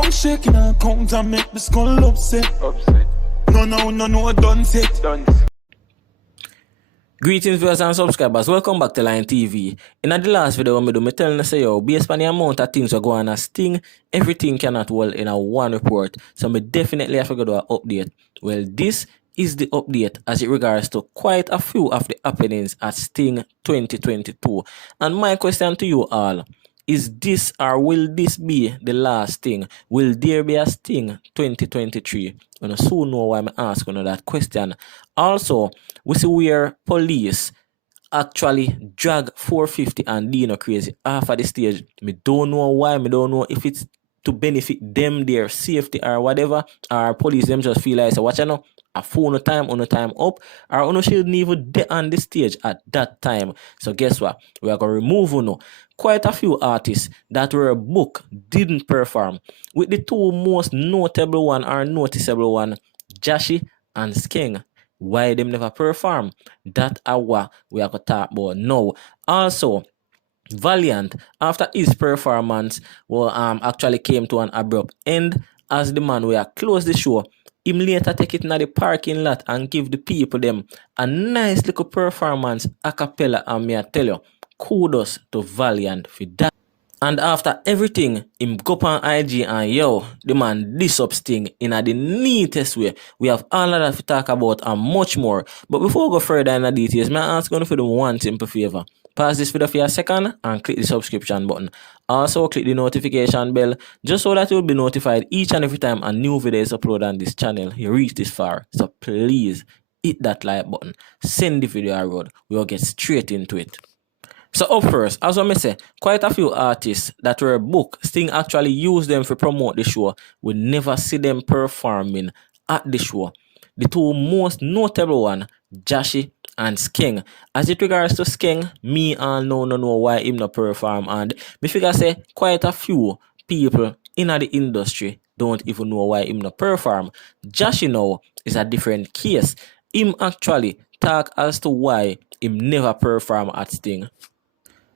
Come shaking and count and make the skull upset. No, done set. Greetings viewers and subscribers, welcome back to Laing TV. In the last video me telling you say yo, based on the amount of things we go on as Sting, everything cannot hold in a one report. So me definitely have to go do an update. Well, this is the update as it regards to quite a few of the happenings at Sting 2022. And my question to you all, is this or will this be the last thing? Will there be a Sting 2023? You soon know why I'm asking that question. Also, we see where police actually drag 450 and Dino Crazy off of the stage. Me don't know why, me don't know if it's to benefit them, their safety or whatever, or police them just feel like, so watch out, a phone no time up, or no shouldn't even get on the stage at that time. So guess what? We are going to remove quite a few artists that were booked didn't perform. With the two most notable one or noticeable one, Jahshii and Skeng. Why them never perform? That are what we are going to talk about now. Also, Valiant, after his performance, actually came to an abrupt end as the man will close the show. Him later take it in the parking lot and give the people them a nice little performance a cappella, and me I tell you, kudos to Valiant for that. And after everything, him go on IG and yo, the man this up Sting in the neatest way. We have all of that to talk about and much more. But before we go further in the details, may I ask you for the one simple favor. Pause this video for a second and click the subscription button. Also click the notification bell just so that you'll be notified each and every time a new video is uploaded on this channel. You reach this far. So please hit that like button. Send the video around. We'll get straight into it. So up first, as I say, quite a few artists that were booked, Sting actually used them to promote the show. We never see them performing at the show. The two most notable one, Jahshii and Skeng. As it regards to Skeng, me and no know why him not perform, and me figure say quite a few people in the industry don't even know why him not perform. Jahshii now is a different case. Him actually talk as to why him never perform at Sting.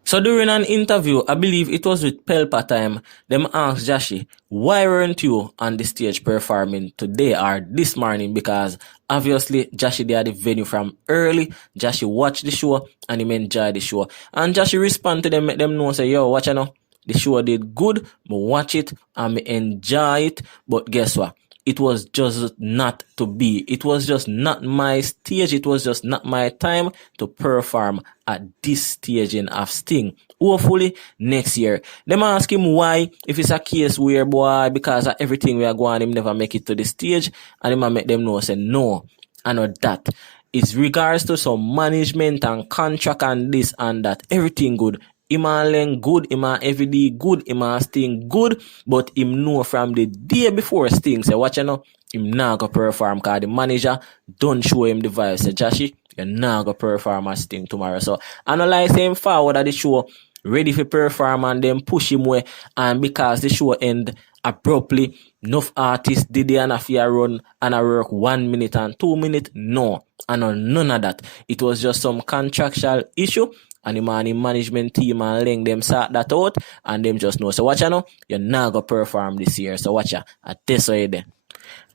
So during an interview, I believe it was with Pelpa time, them asked Jahshii, why weren't you on the stage performing today or this morning? Because obviously Jahshii they had the venue from early. Jahshii watched the show and him enjoyed the show. And Jahshii responded to them, make them know, say, yo, watch you know, the show did good, me watch it and me enjoy it. But guess what? It was just not to be. It was just not my stage. It was just not my time to perform at this staging of Sting. Hopefully next year. Them ask him why, if it's a case where boy, because of everything we are going, him never make it to the stage, and him make them know, say no, I know that. It's regards to some management and contract and this and that. Everything good. Him and Laing good, him and everyday good, him and Sting good, but him know from the day before Sting say, watch you know, him not go perform because the manager don't show him the vibe. Say, Jahshii, you're not go perform at Sting tomorrow. So, analyze him forward at the show, ready for perform and then push him away. And because the show end abruptly, enough artists did the affair run and I work 1 minute and 2 minutes. No, and none of that. It was just some contractual issue. And the management team and Laing them sort that out and them just know. So watch you know, you're not gonna perform this year. So watch ya at this way there.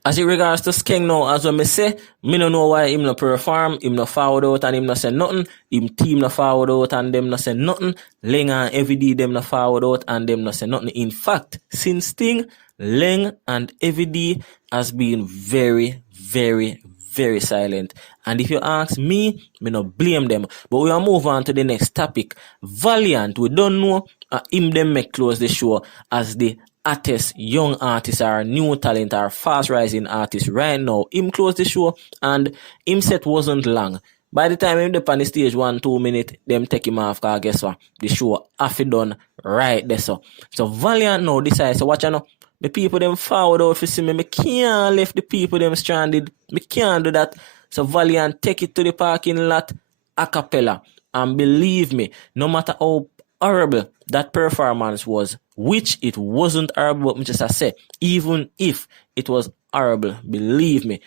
As it regards to Skeng now, as I say, me don't know why him not perform, him not forward out and him not say nothing, him team not forward out and them not say nothing, Laing and everyday them not forward out and them not say nothing. In fact, since Sting, Laing and everyday has been very, very, very silent. And if you ask me not blame them. But we will move on to the next topic. Valiant, we don't know him them may close the show as the artist, young artist or new talent or fast rising artist right now. Him close the show and him set wasn't long. By the time him up on the stage 1-2 minutes, them take him off because guess what? The show half done right there. So Valiant now decides, so watch you know. The people them forward out for see me can't left the people them stranded. Me can't do that. So Valiant take it to the parking lot a cappella. And believe me, no matter how horrible that performance was, which it wasn't horrible, but just I say, even if it was horrible, believe me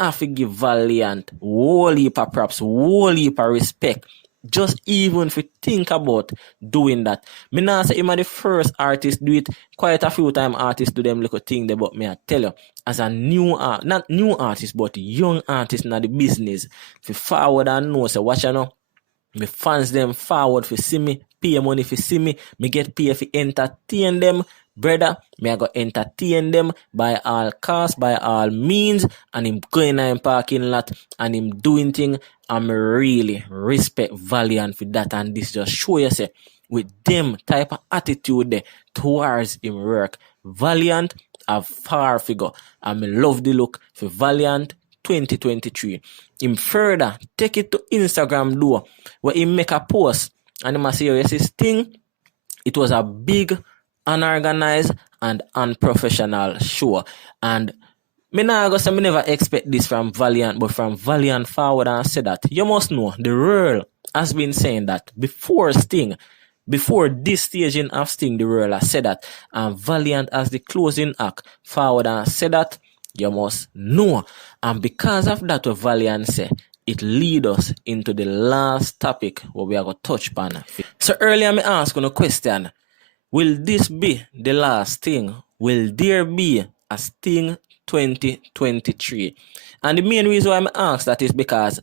have to give Valiant whole heap of props, whole heap of respect. Just even if you think about doing that. Me nah say him a the first artist do it. Quite a few time artists do them little thing there, but me I tell you, as a not new artist, but young artist in the business, if you forward and know, so watch you know. Me fans them forward for see me, pay money for see me, me get pay for entertain them, brother. Me I go entertain them by all costs, by all means, and him going in parking lot and him doing thing. I'm really respect Valiant for that, and this just show you say with them type of attitude there towards him work. Valiant have far figure, and me love the look for Valiant 2023. Him further take it to Instagram do where he make a post and him say, yes, this thing, it was a big, unorganized and unprofessional show. And me nah go say me never expect this from Valiant, but from Valiant forward and say that you must know the world has been saying that before Sting. Before this staging of Sting, the world has said that, and Valiant as the closing act forward and said that, you must know. And because of that, what Valiant say, it lead us into the last topic where we are going to touch upon. So earlier I asked a question, will this be the last thing? Will there be a Sting 2023? And the main reason why I asked that is because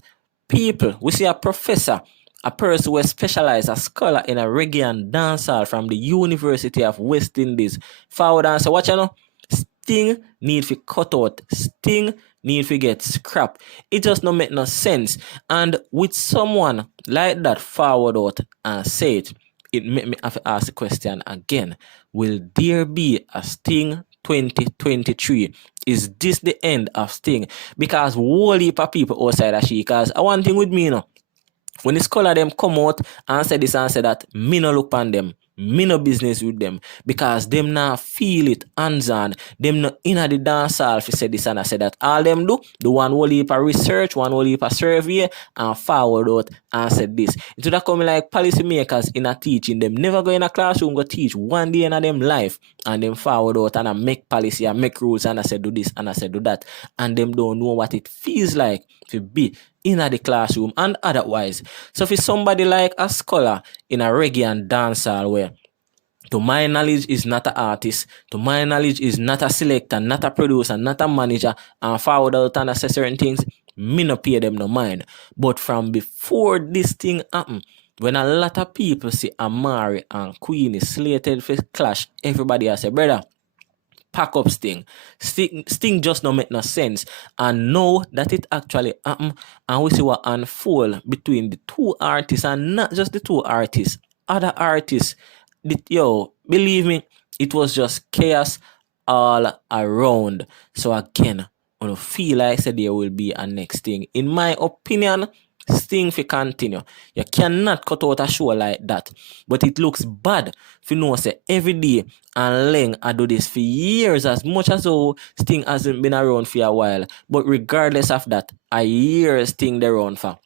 people, we see a professor, a person who specializes, a scholar in a reggae and dancehall from the University of West Indies, forward and say, watch you know, Sting need to cut out. Sting need to get scrapped. It just don't make no sense. And with someone like that forward out and say it, it make me have to ask the question again. Will there be a Sting 2023? Is this the end of Sting? Because whole heap of people outside of she, because one thing with me, you know, when the scholar them come out and say this and say that, me no look on them. Me no business with them. Because them now feel it hands on. Them no inna the dance hall if say this and I say that. All them do one whole heap of research, one whole heap of survey and forward out and said this. It would have come like policy makers in a teaching. Them never go in a classroom go teach one day in a them life and them forward out and I make policy and make rules and I said do this and I said do that. And them don't know what it feels like to be in the classroom and otherwise. So for somebody like a scholar in a reggae and dancehall where to my knowledge is not an artist, to my knowledge is not a selector, not a producer, not a manager, and forward out and say certain things, me no pay them no mind. But from before this thing happen, when a lot of people see Amari and Queenie slated for clash, everybody has said, brother, pack up Sting. Sting just don't make no sense. And now that it actually happened, and we see what unfold between the two artists, and not just the two artists, other artists. Believe me, it was just chaos all around. So again, I don't feel like I said there will be a next thing. In my opinion, Sting fi continue. You cannot cut out a show like that. But it looks bad if you know say every day and Laing I do this for years, as much as though Sting hasn't been around for a while. But regardless of that, a year Sting they run for.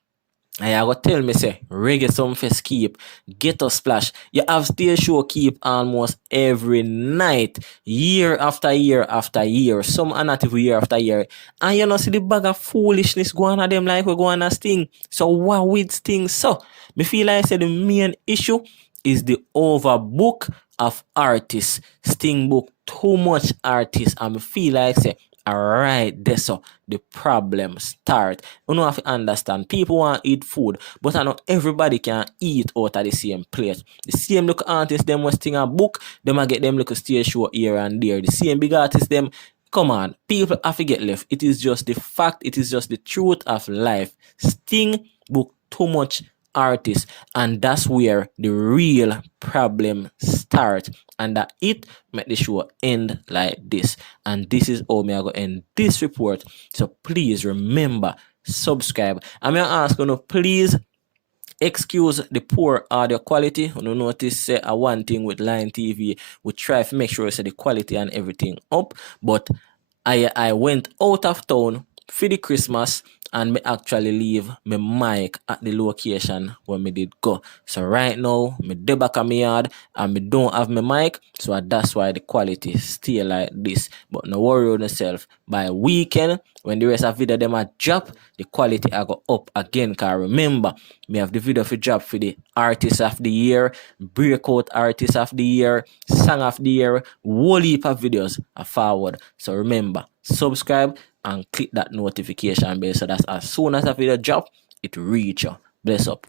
I go tell me say reggae some fest keep, get a splash. You have stage show keep almost every night, year after year after year, some native year after year. And you know see the bag of foolishness going on them like we going on Sting. So what with Sting? So me feel like I said the main issue is the overbook of artists. Sting book too much artists and me feel like say alright, that's so the problem start. You know have to understand. People want to eat food, but I know everybody can eat out of the same plate. The same look artists, them was Sting a book, them a get them little stage show here and there. The same big artists, them, come on, people have to get left. It is just the fact, it is just the truth of life. Sting book too much artists, and that's where the real problem starts, and that it make the show end like this. And this is how me I go end this report. So please remember, subscribe. I'm gonna ask you, please excuse the poor audio quality. You notice one thing with Line TV, we try to make sure the quality and everything up, but I went out of town for the Christmas and me actually leave my mic at the location where me did go. So right now, me dey back at me yard and me don't have my mic, so that's why the quality stay like this. But no worry on yourself. By weekend, when the rest of video them a drop, the quality I go up again. Cause remember, me have the video for drop for the artist of the year, breakout artist of the year, song of the year, whole heap of videos are forward. So remember, subscribe and click that notification bell so that as soon as a video drop, it reach you. Bless up.